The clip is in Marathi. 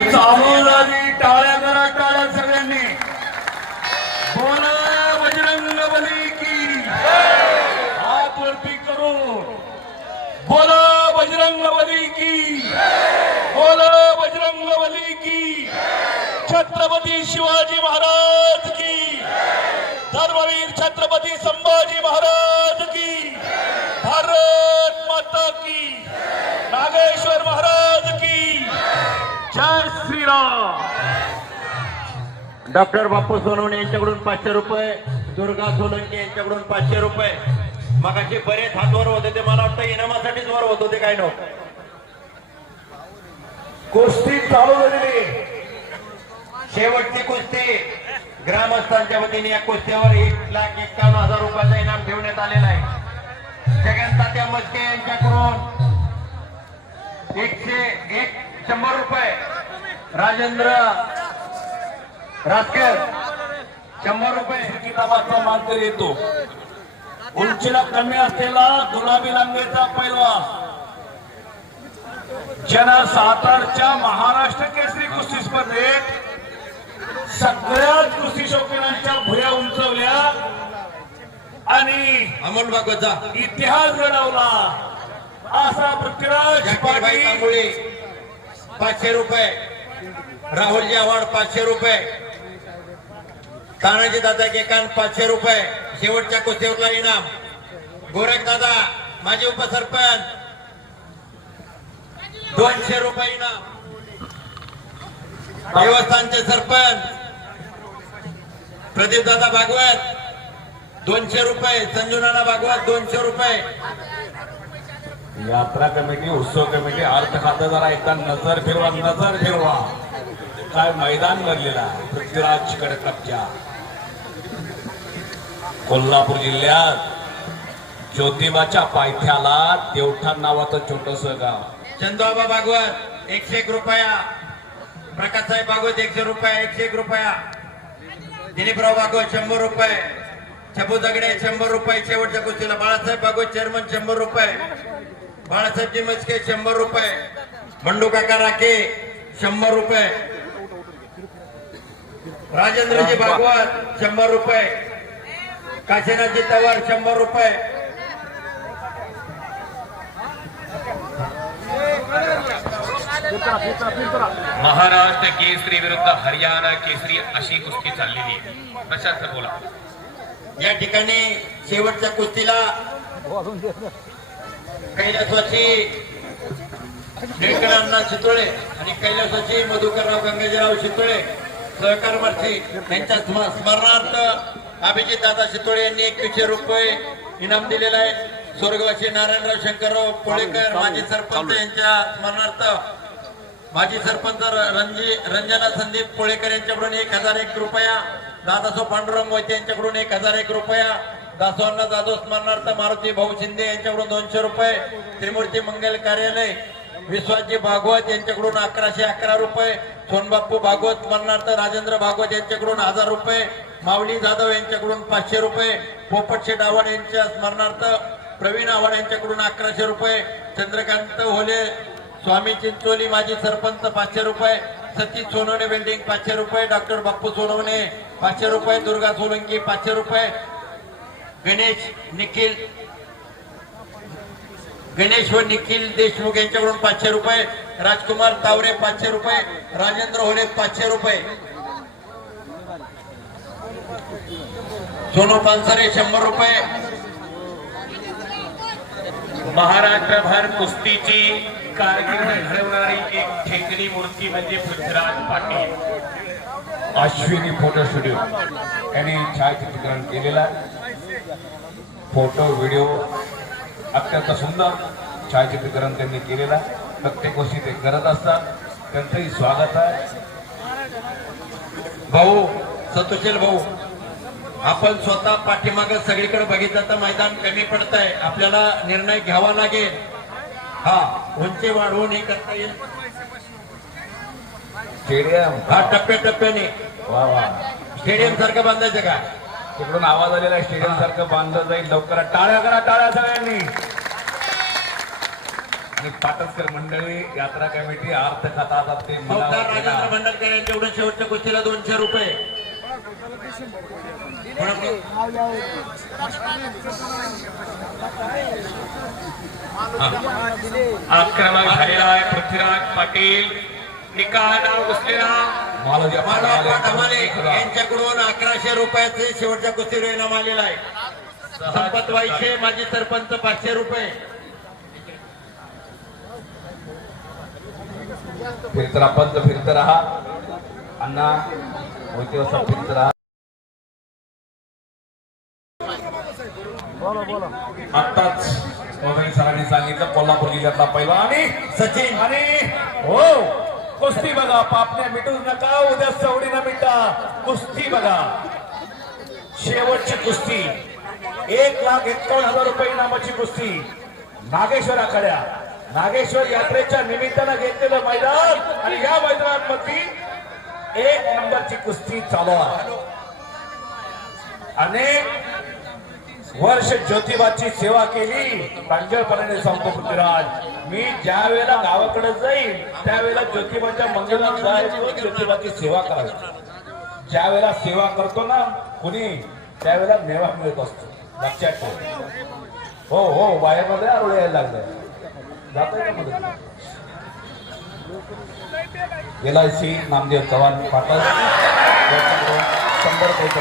चामोराजी टाळ्या करा टाळ्या सगळ्यांनी. बोला बजरंग बली की. हात वरती करून. बोला बजरंग बली की. बोला बजरंग बली की. छत्रपती शिवाजी महाराज की. धर्मवीर छत्रपती संभाजी महाराज की. भारत माता की नागेश्वर महाराज की जय श्रीराम. डॉक्टर बापू सोनवणे यांच्याकडून पाचशे रुपये दुर्गा सोलंकी यांच्याकडून पाचशे रुपये. मगाशी बरेच हातवर होते ते मला वाटतं इनामासाठीच वर होत होते काय नव्हतं कुस्ती चालू झालेली. शेवटची कुस्ती. ग्रामस्थांच्या वतीने या कुस्तीवर एक लाख एक्कावन्न हजार रुपयाचा इनाम ठेवण्यात आलेला आहे. जगन तात्या मस्के यांच्याकडून एकशे एक शंभर रुपये. राजेंद्र रासकर शंभर रुपये. किताबाचा मानकर येतो. उंचीला कमी असलेला गुलाबी रंगाचा पैलवा ज्यानं सातारच्या महाराष्ट्र केसरी कुस्ती स्पर्धेत सगळ्याच कुस्ती शौकीनांच्या भुया उंचवल्या आणि अमोल भागवतचा. इतिहास घडवला. असा पृथ्वीराज पाचशे रुपये. राहुलजी आव्हाड पाचशे रुपये. तानाजी दादा केकान पाचशे रुपये. शेवटच्या कुस्तीवरला इनाम. गोरख दादा माजी उपसरपंच. दोनशे रुपये इनाम. देवस्थानचे सरपंच. प्रदीप दादा भागवत. दोनशे रुपये. संजूनाना भागवत दोनशे रुपये. यात्रा कमिटी उत्सव कमिटी अर्थ खातं जरा एकदा नजर फिरवा नजर फिरवा. काय मैदान भरलेलं आहे? पृथ्वीराज कडकपच्या कोल्हापूर जिल्ह्यात ज्योतिबाच्या पायथ्याला देवठाण नावाचं छोटस गाव. चंदोबा भागवत एकशे एक रुपया. प्रकाश साहेब भागवत एकशे रुपया एकशे एक रुपया. दिलीपराव भागवत शंभर रुपये. छबू दगडे शंभर रुपये. शेवटच्या गोष्टीला बाळासाहेब भागवत चेअरमन शंभर रुपये. बाळासाहेबजी मस्के शंभर रुपये. बंडू काका राखे शंभर रुपये. राजेंद्रजी भागवत शंभर रुपये. काशीनाथजी तवर शंभर रुपये. महाराष्ट्र केसरी विरुद्ध हरियाणा केसरी अशी कुस्ती चाललेली आहे. प्रशांत बोला. या ठिकाणी शेवटच्या कुस्तीला कैलासवाची व्यंकटरामनाथ चितोळे आणि कैलासवाची मधुकरराव गंगाजीराव चितोळे सहकार मर्ची यांच्या स्म- स्मरणार्थ अभिजित दादा चितोळे यांनी एकवीसशे रुपये इनाम दिलेलं आहे. स्वर्गवासी नारायणराव शंकरराव पोळेकर माजी सरपंच यांच्या स्मरणार्थ माजी सरपंच रणजी रंजना संदीप कोळेकर यांच्याकडून एक हजार एक रुपया दादासो पांडुरंग मोहिते यांच्याकडून एक हजार एक रुपया. दासवांना जाधव स्मरणार्थ मारुती भाऊ शिंदे यांच्याकडून दोनशे रुपये. त्रिमूर्ती मंगल कार्यालय विश्वासजी भागवत यांच्याकडून अकराशे अकरा रुपये. सोनबाप्पू भागवत स्मरणार्थ राजेंद्र भागवत यांच्याकडून हजार रुपये. माऊली जाधव यांच्याकडून पाचशे रुपये. पोपट शेठ आव्हाड यांच्या स्मरणार्थ प्रवीण आव्हाड यांच्याकडून अकराशे रुपये. चंद्रकांत होले स्वामी चिंचोली माजी सरपंच पाचशे रुपये. सतीश सोनवणे बिल्डिंग पाचशे रुपये. डॉक्टर बाप्पू सोनवणे पाचशे रुपये. दुर्गा सोलंकी पाचशे रुपये. गणेश निखिल. गणेश व निखिल देशमुख यांच्याकडून पाचशे रुपये. राजकुमार तावरे पाचशे रुपये. राजेंद्र होले पाचशे रुपये. सोनू पानसरे शंभर रुपये. महाराष्ट्रभर कुस्तीची कारकीर्द घडवणारी एक ठेकणी मूर्ती म्हणजे Prithviraj Patil. Ashwini photo studio. यांनी छायाचित्रीकरण केलेलं फोटो व्हिडिओ अत्यंत सुंदर छायाचित्रीकरण त्यांनी केलेलं प्रत्येक वर्षी ते करत असतात. त्यांचंही स्वागत आहे. भाऊ सतुशील भाऊ आपण स्वतः पाठीमाग सगळीकडे बघितलं तर मैदान कमी पडत आहे आपल्याला निर्णय घ्यावा लागेल. हा उंची वाढवून हे करता येईल. स्टेडियम हा टप्प्याटप्प्याने. वा वा. स्टेडियम सारखं बांधायचं का? तिकडून आवाज आलेला स्टेडियम सारखं बांधलं जाईल लवकर टाळ्या करा टाळ्या सगळ्यांनी. आणि पाटसकर मंडळी यात्रा कमिटी अर्थ खाता आता ते राजेंद्र भंडारकर यांच्याकडून शेवटच्या कुस्तीला दोनशे रुपये. आक्रमक झालेला आहे पृथ्वीराज पाटील. निकाल. धमाले यांच्याकडून अकराशे रुपयाचे शेवटच्या कुस्तीवर इनाम आलेलं आहे संपत वाईशे माजी सरपंच पाचशे रुपये. फिरत राहा पंत फिरत राहा. अण्णा असं फिरत राहा. आत्ताच मोबाईल सरांनी सांगितलं कोल्हापूर जिल्ह्यातला पहिला आणि सचिन. आणि हो कुस्ती बघा पापण्या मिटू नका उद्या सवडी न मिटा. कुस्ती बघा. शेवटची कुस्ती. एक लाख एकावन्न हजार रुपये इनामाची कुस्ती. नागेश्वर आखाड्या नागेश्वर यात्रेच्या निमित्तानं घेतलेलं मैदान आणि या मैदानामध्ये एक नंबरची कुस्ती चालू आहे. अनेक वर्ष ज्योतिबाची सेवा केली. प्रांजळपणाने सांगतो पृथ्वीराज मी ज्या वेळेला गावाकडे जाईल त्यावेळेला ज्योतिबाच्या मंदिरात जायचो ज्योतिबाची सेवा करायची. ज्या वेळेला सेवा करतो ना कुणी त्यावेळेला नेवा मिळत असतो. लक्षात ठेव. हो हो बाहेरमध्ये आरोळ यायला लागलाय. जात L I C Namdev Chavan Patil यांच्याकडून शंभर रुपयाचं